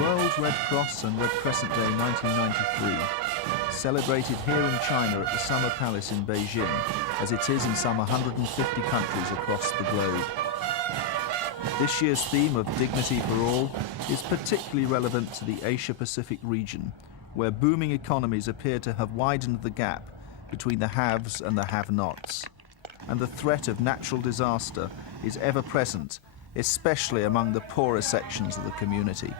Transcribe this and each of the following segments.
World Red Cross and Red Crescent Day 1993, celebrated here in China at the Summer Palace in Beijing, as it is in some 150 countries across the globe. This year's theme of Dignity for All is particularly relevant to the Asia-Pacific region, where booming economies appear to have widened the gap between the haves and the have-nots. And the threat of natural disaster is ever present, especially among the poorer sections of the community.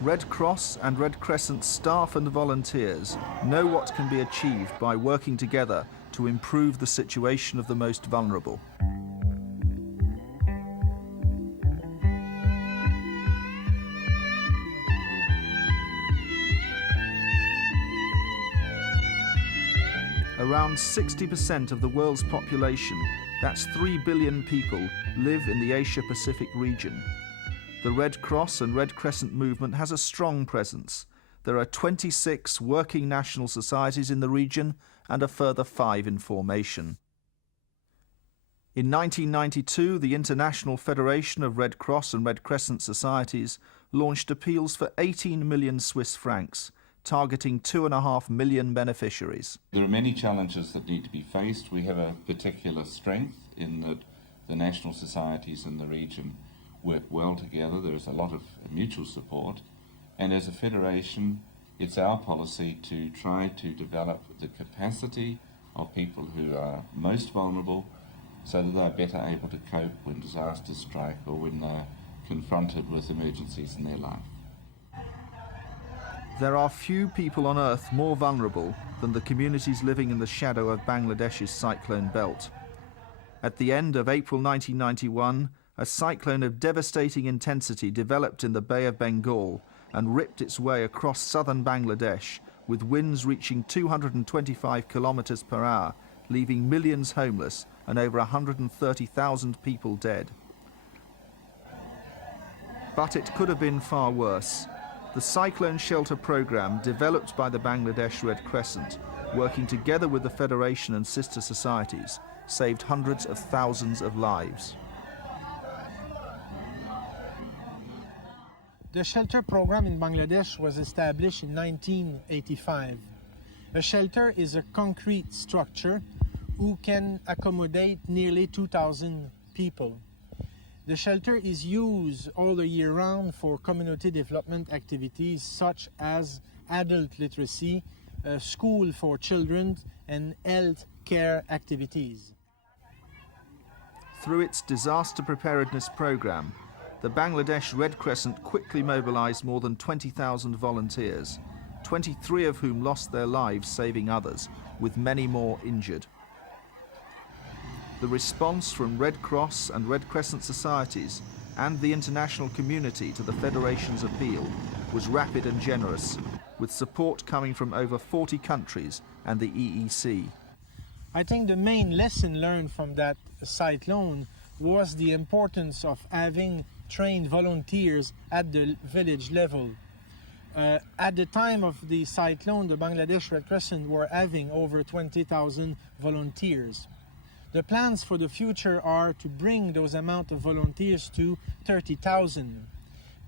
Red Cross and Red Crescent staff and volunteers know what can be achieved by working together to improve the situation of the most vulnerable. Around 60% of the world's population, that's 3 billion people, live in the Asia-Pacific region. The Red Cross and Red Crescent movement has a strong presence. There are 26 working national societies in the region and a further 5 in formation. In 1992, the International Federation of Red Cross and Red Crescent Societies launched appeals for 18 million Swiss francs, targeting 2.5 million beneficiaries. There are many challenges that need to be faced. We have a particular strength in that the national societies in the region work well together. There is a lot of mutual support, and as a federation it's our policy to try to develop the capacity of people who are most vulnerable so that they're better able to cope when disasters strike or when they're confronted with emergencies in their life. There are few people on Earth more vulnerable than the communities living in the shadow of Bangladesh's cyclone belt. At the end of April 1991, a cyclone of devastating intensity developed in the Bay of Bengal and ripped its way across southern Bangladesh, with winds reaching 225 kilometers per hour, leaving millions homeless and over 130,000 people dead. But it could have been far worse. The Cyclone Shelter Programme, developed by the Bangladesh Red Crescent, working together with the Federation and sister societies, saved hundreds of thousands of lives. The shelter program in Bangladesh was established in 1985. A shelter is a concrete structure who can accommodate nearly 2,000 people. The shelter is used all the year round for community development activities such as adult literacy, school for children, and health care activities. Through its disaster preparedness program, the Bangladesh Red Crescent quickly mobilized more than 20,000 volunteers, 23 of whom lost their lives saving others, with many more injured. The response from Red Cross and Red Crescent societies and the international community to the Federation's appeal was rapid and generous, with support coming from over 40 countries and the EEC. I think the main lesson learned from that cyclone was the importance of having trained volunteers at the village level. At the time of the cyclone, the Bangladesh Red Crescent were having over 20,000 volunteers. The plans for the future are to bring those amount of volunteers to 30,000,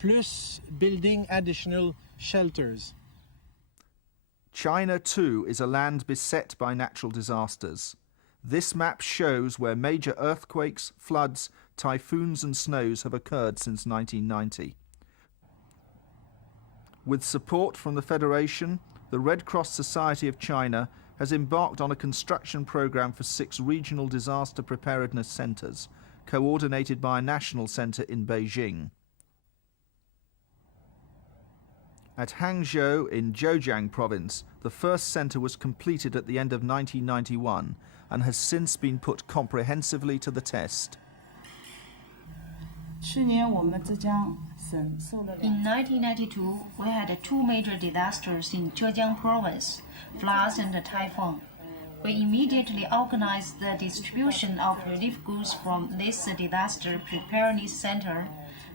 plus building additional shelters. China, too, is a land beset by natural disasters. This map shows where major earthquakes, floods, typhoons and snows have occurred since 1990. With support from the Federation, the Red Cross Society of China has embarked on a construction program for 6 regional disaster preparedness centers, coordinated by a national center in Beijing. At Hangzhou in Zhejiang province, the first center was completed at the end of 1991 and has since been put comprehensively to the test. In 1992, we had 2 major disasters in Zhejiang province, floods and a typhoon. We immediately organized the distribution of relief goods from this disaster preparedness center,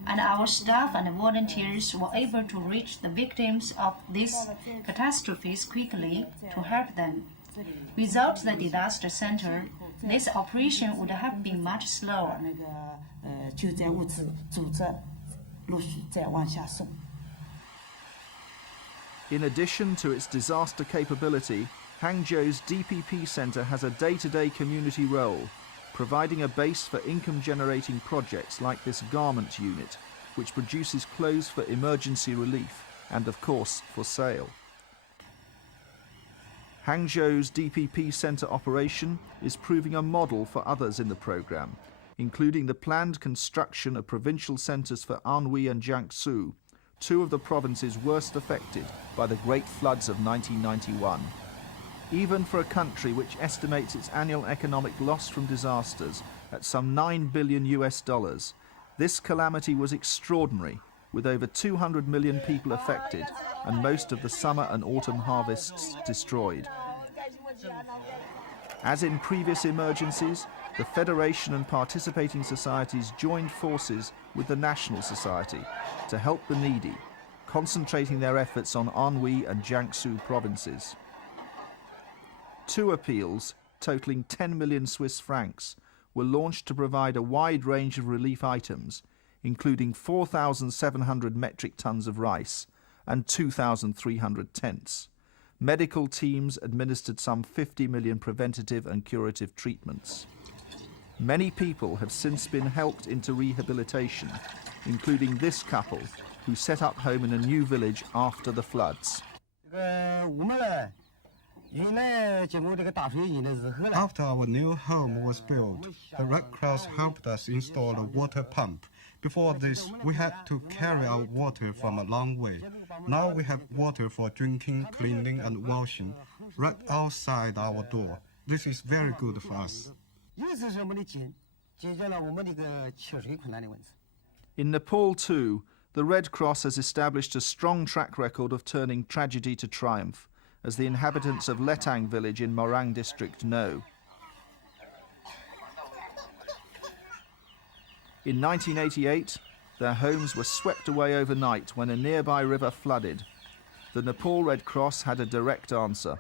and our staff and volunteers were able to reach the victims of these catastrophes quickly to help them. Without the disaster center, this operation would have been much slower. 陆续再往下送。 In addition to its disaster capability, Hangzhou's DPP Centre has a day-to-day community role, providing a base for income-generating projects like this garment unit, which produces clothes for emergency relief and, of course, for sale. Hangzhou's DPP Centre operation is proving a model for others in the programme, including the planned construction of provincial centres for Anhui and Jiangsu, two of the provinces worst affected by the great floods of 1991. Even for a country which estimates its annual economic loss from disasters at some $9 billion, this calamity was extraordinary, with over 200 million people affected and most of the summer and autumn harvests destroyed. As in previous emergencies, the Federation and participating societies joined forces with the National Society to help the needy, concentrating their efforts on Anhui and Jiangsu provinces. Two appeals, totaling 10 million Swiss francs, were launched to provide a wide range of relief items, including 4,700 metric tons of rice and 2,300 tents. Medical teams administered some 50 million preventative and curative treatments. Many people have since been helped into rehabilitation, including this couple who set up home in a new village after the floods. After our new home was built, the Red Cross helped us install a water pump. Before this, we had to carry out water from a long way. Now we have water for drinking, cleaning and washing right outside our door. This is very good for us. In Nepal too, the Red Cross has established a strong track record of turning tragedy to triumph, as the inhabitants of Letang village in Morang district know. In 1988, their homes were swept away overnight when a nearby river flooded. The Nepal Red Cross had a direct answer.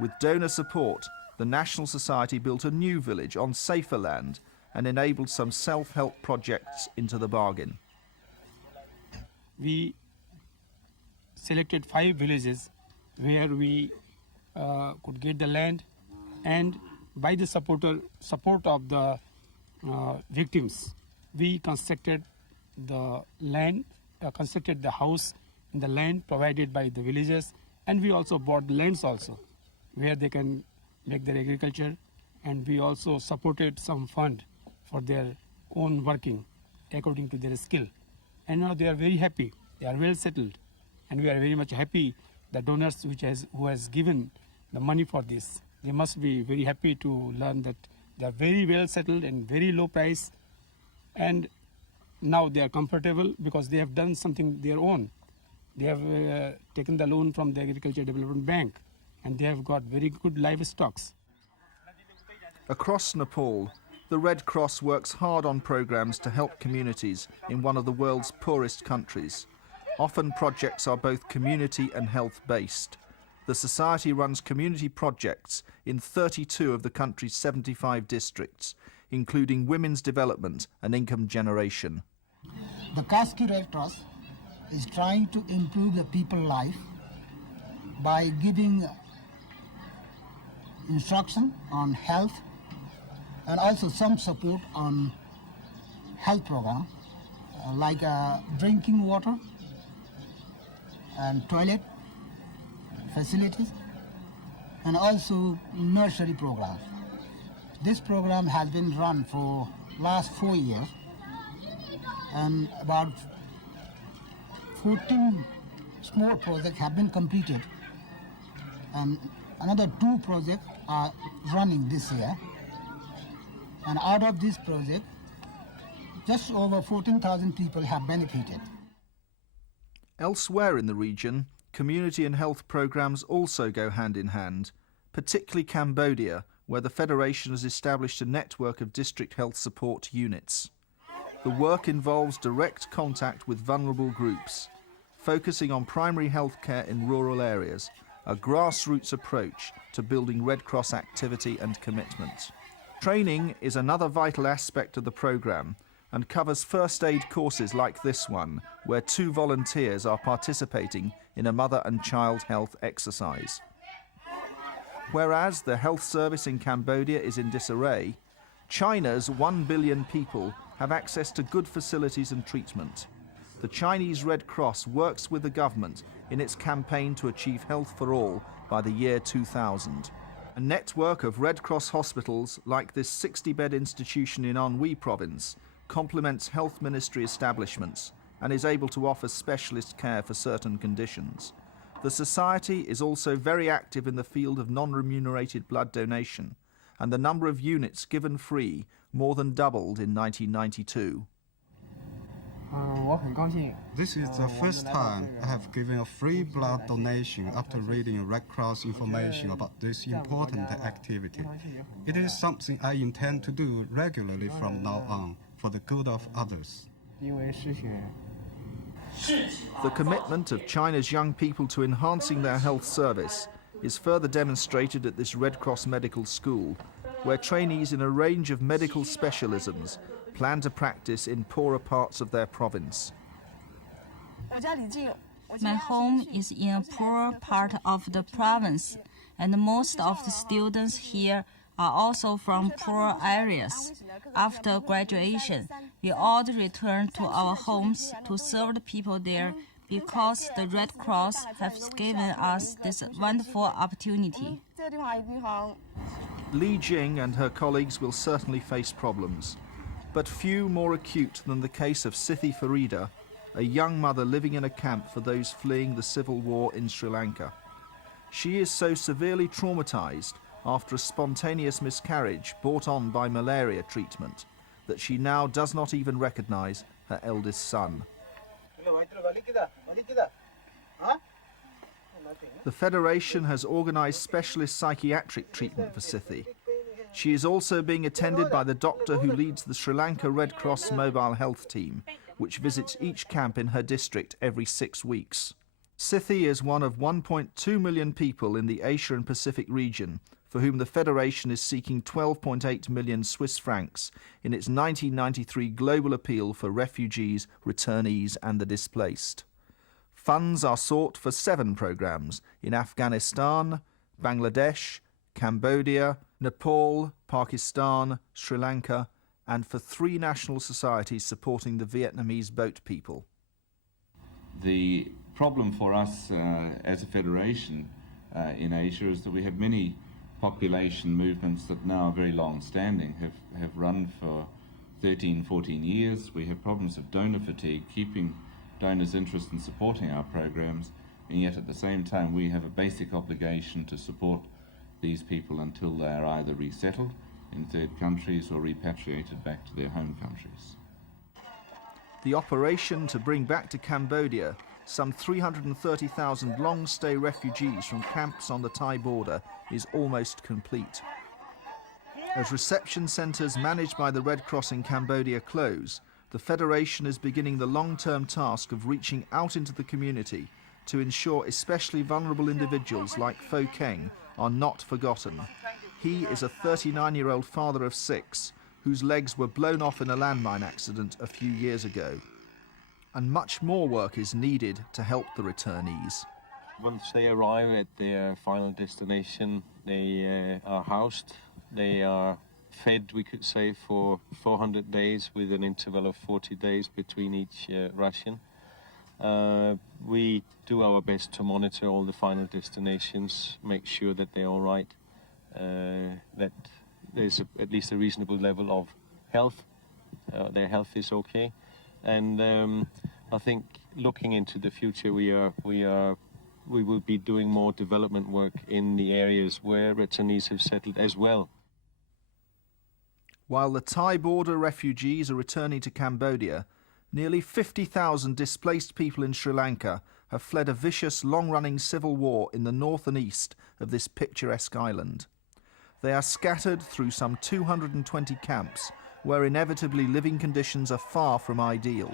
With donor support, the National Society built a new village on safer land and enabled some self-help projects into the bargain. We selected 5 villages where we could get the land, and by the support of the victims, we constructed the land, constructed the house in the land provided by the villagers, and we also bought lands also where they can make their agriculture, and we also supported some fund for their own working according to their skill. And now they are very happy, they are well settled, and we are very much happy the donors who has given the money for this. They must be very happy to learn that they are very well settled and very low price, and now they are comfortable because they have done something their own. They have taken the loan from the Agriculture Development Bank, and they have got very good livestock. Across Nepal, the Red Cross works hard on programs to help communities in one of the world's poorest countries. Often projects are both community and health-based. The Society runs community projects in 32 of the country's 75 districts, including women's development and income generation. The Kaski Red Cross is trying to improve the people's life by giving instruction on health and also some support on health program like drinking water and toilet facilities and also nursery programs. This program has been run for last 4 years, and about 14 small projects have been completed, and another 2 projects are running this year. And out of this project, just over 14,000 people have benefited. Elsewhere in the region, community and health programs also go hand in hand, particularly Cambodia, where the Federation has established a network of district health support units. The work involves direct contact with vulnerable groups, focusing on primary health care in rural areas, a grassroots approach to building Red Cross activity and commitment. Training is another vital aspect of the programme, and covers first aid courses like this one, where 2 volunteers are participating in a mother and child health exercise. Whereas the health service in Cambodia is in disarray, China's 1 billion people have access to good facilities and treatment. The Chinese Red Cross works with the government in its campaign to achieve health for all by the year 2000. A network of Red Cross hospitals like this 60-bed institution in Anhui province complements health ministry establishments and is able to offer specialist care for certain conditions. The society is also very active in the field of non-remunerated blood donation, and the number of units given free more than doubled in 1992. This is the first time I have given a free blood donation after reading Red Cross information about this important activity. It is something I intend to do regularly from now on for the good of others. The commitment of China's young people to enhancing their health service is further demonstrated at this Red Cross medical school, where trainees in a range of medical specialisms plan to practice in poorer parts of their province. My home is in a poor part of the province, and most of the students here are also from poor areas. After graduation, we all return to our homes to serve the people there because the Red Cross has given us this wonderful opportunity. Li Jing and her colleagues will certainly face problems, but few more acute than the case of Sithi Farida, a young mother living in a camp for those fleeing the civil war in Sri Lanka. She is so severely traumatized after a spontaneous miscarriage brought on by malaria treatment that she now does not even recognize her eldest son. The Federation has organized specialist psychiatric treatment for Sithi. She is also being attended by the doctor who leads the Sri Lanka Red Cross mobile health team, which visits each camp in her district every 6 weeks. Sithi is one of 1.2 million people in the Asia and Pacific region for whom the Federation is seeking 12.8 million Swiss francs in its 1993 global appeal for refugees, returnees and the displaced. Funds are sought for 7 programs in Afghanistan, Bangladesh, Cambodia, Nepal, Pakistan, Sri Lanka, and for 3 national societies supporting the Vietnamese boat people. The problem for us as a federation in Asia is that we have many population movements that now are very long-standing, have run for 13, 14 years. We have problems of donor fatigue, keeping donors' interest in supporting our programs, and yet at the same time we have a basic obligation to support these people until they are either resettled in third countries or repatriated back to their home countries. The operation to bring back to Cambodia some 330,000 long-stay refugees from camps on the Thai border is almost complete. As reception centres managed by the Red Cross in Cambodia close, the Federation is beginning the long-term task of reaching out into the community to ensure especially vulnerable individuals like Pho Keng are not forgotten. He is a 39-year-old father of 6 whose legs were blown off in a landmine accident a few years ago. And much more work is needed to help the returnees. Once they arrive at their final destination, they are housed, they are fed, we could say, for 400 days with an interval of 40 days between each ration. We do our best to monitor all the final destinations, make sure that they're all right, that there's at least a reasonable level of health, their health is okay. And I think looking into the future, we will be doing more development work in the areas where returnees have settled as well. While the Thai border refugees are returning to Cambodia, nearly 50,000 displaced people in Sri Lanka have fled a vicious, long-running civil war in the north and east of this picturesque island. They are scattered through some 220 camps, where inevitably living conditions are far from ideal.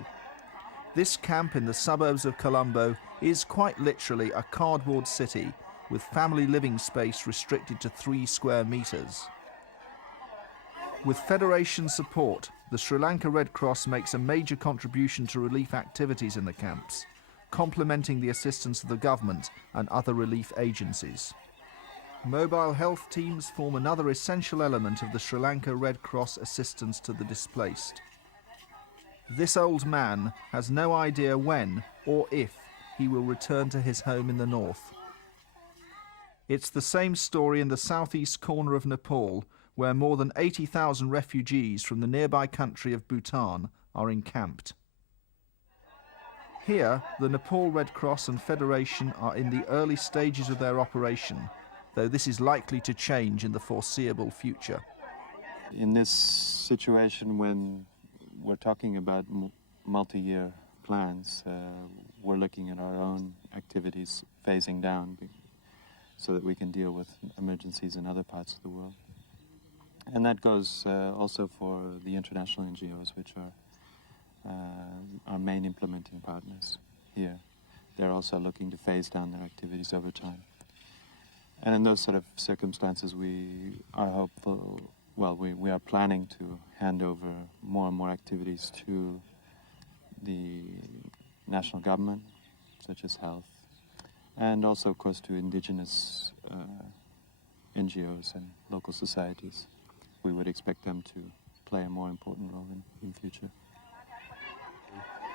This camp in the suburbs of Colombo is quite literally a cardboard city with family living space restricted to 3 square meters. With Federation support, the Sri Lanka Red Cross makes a major contribution to relief activities in the camps, complementing the assistance of the government and other relief agencies. Mobile health teams form another essential element of the Sri Lanka Red Cross assistance to the displaced. This old man has no idea when or if he will return to his home in the north. It's the same story in the southeast corner of Nepal, where more than 80,000 refugees from the nearby country of Bhutan are encamped. Here, the Nepal Red Cross and Federation are in the early stages of their operation, though this is likely to change in the foreseeable future. In this situation, when we're talking about multi-year plans, we're looking at our own activities phasing down so that we can deal with emergencies in other parts of the world. And that goes also for the international NGOs, which are our main implementing partners here. They're also looking to phase down their activities over time. And in those sort of circumstances, we are hopeful, well, we are planning to hand over more and more activities to the national government, such as health, and also, of course, to indigenous NGOs and local societies. We would expect them to play a more important role in future.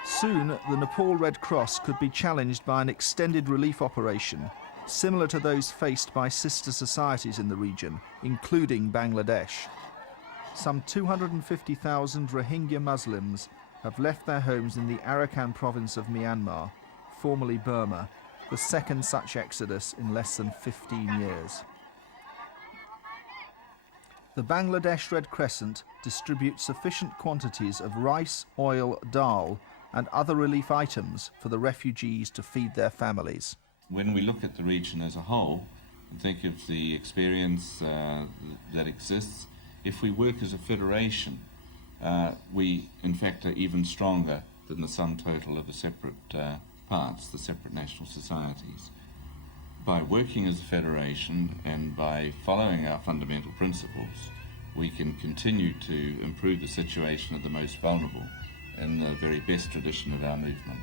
Soon, the Nepal Red Cross could be challenged by an extended relief operation, similar to those faced by sister societies in the region, including Bangladesh. Some 250,000 Rohingya Muslims have left their homes in the Arakan province of Myanmar, formerly Burma, the second such exodus in less than 15 years. The Bangladesh Red Crescent distributes sufficient quantities of rice, oil, dal, and other relief items for the refugees to feed their families. When we look at the region as a whole and think of the experience that exists, if we work as a federation, we in fact are even stronger than the sum total of the separate parts, the separate national societies. By working as a federation and by following our fundamental principles, we can continue to improve the situation of the most vulnerable in the very best tradition of our movement.